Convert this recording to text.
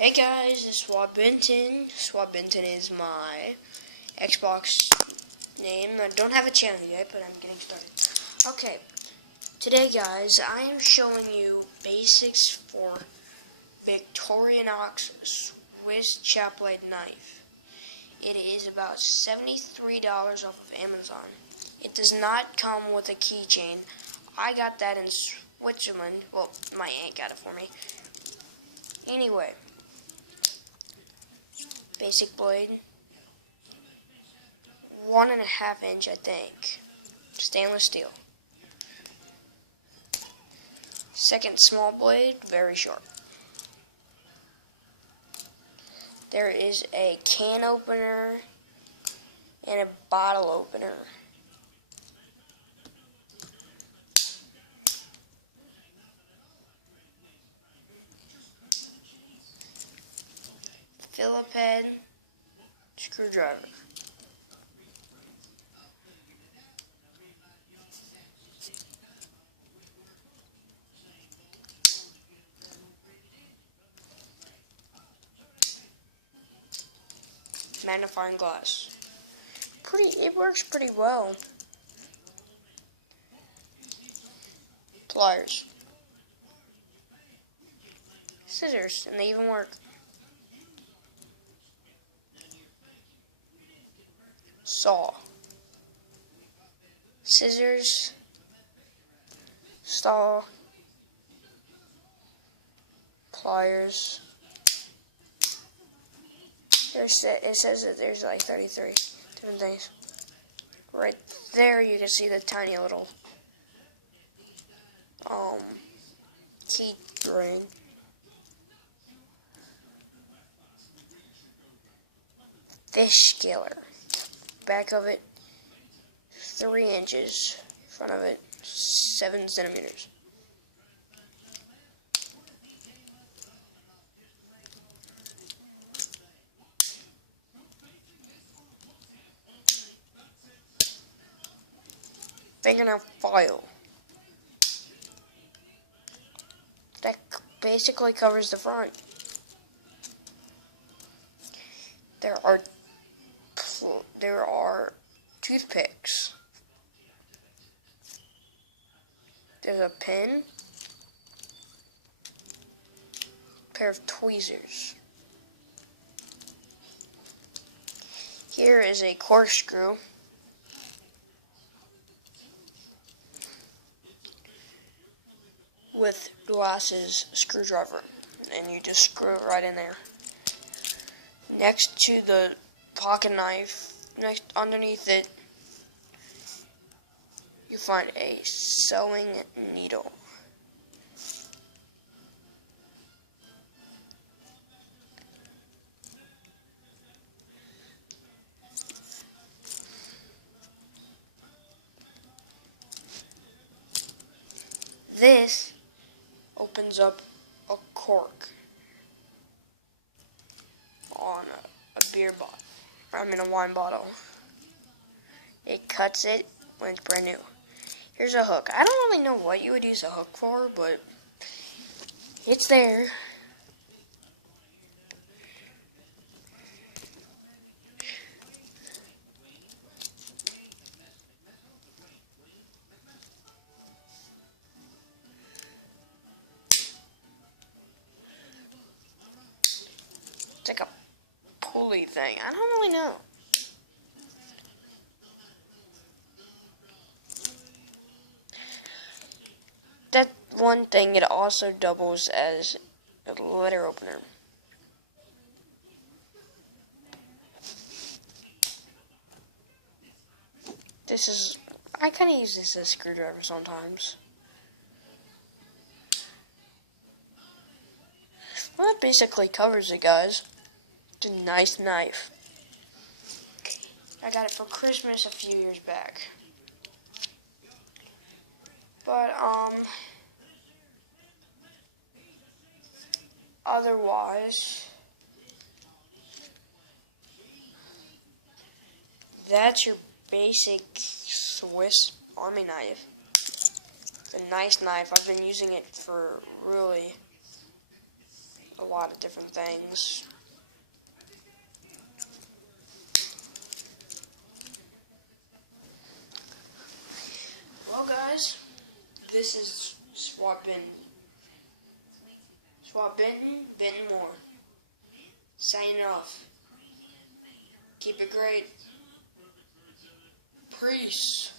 Hey guys, it's Swab Benton. Swab Benton is my Xbox name. I don't have a channel yet, but I'm getting started. Okay, today guys, I am showing you basics for Victorinox Swiss chop blade knife. It is about $73 off of Amazon. It does not come with a keychain. I got that in Switzerland. Well, my aunt got it for me. Anyway. Basic blade, 1.5 inch, I think, stainless steel. Second small blade, very sharp. There is a can opener and a bottle opener. Phillip head, screwdriver. Magnifying glass. It works pretty well. Pliers. Scissors, and they even work. Saw. Scissors. Saw. Pliers. It says that there's like 33 different things. Right there you can see the tiny little key ring. Fish scaler. Back of it 3 inches. Front of it 7 centimeters. Fingernail file. That basically covers the front. There are toothpicks. There's a pen. Pair of tweezers. Here is a corkscrew. With glasses screwdriver, and you just screw it right in there. Next to the pocket knife, underneath it, you find a sewing needle. This opens up a cork on a beer bottle. A wine bottle. It cuts it when it's brand new. Here's a hook. I don't really know what you would use a hook for, but it's there. It's like a pulley thing. I don't really know. That one thing, it also doubles as a letter opener. I kind of use this as a screwdriver sometimes. Well, that basically covers it, guys. It's a nice knife. I got it for Christmas a few years back. But, otherwise, that's your basic Swiss Army knife. A nice knife. I've been using it for really a lot of different things. Well, guys, this is Swap Benton. Swap Benton, Benton Moore. Signing off. Keep it great. Peace.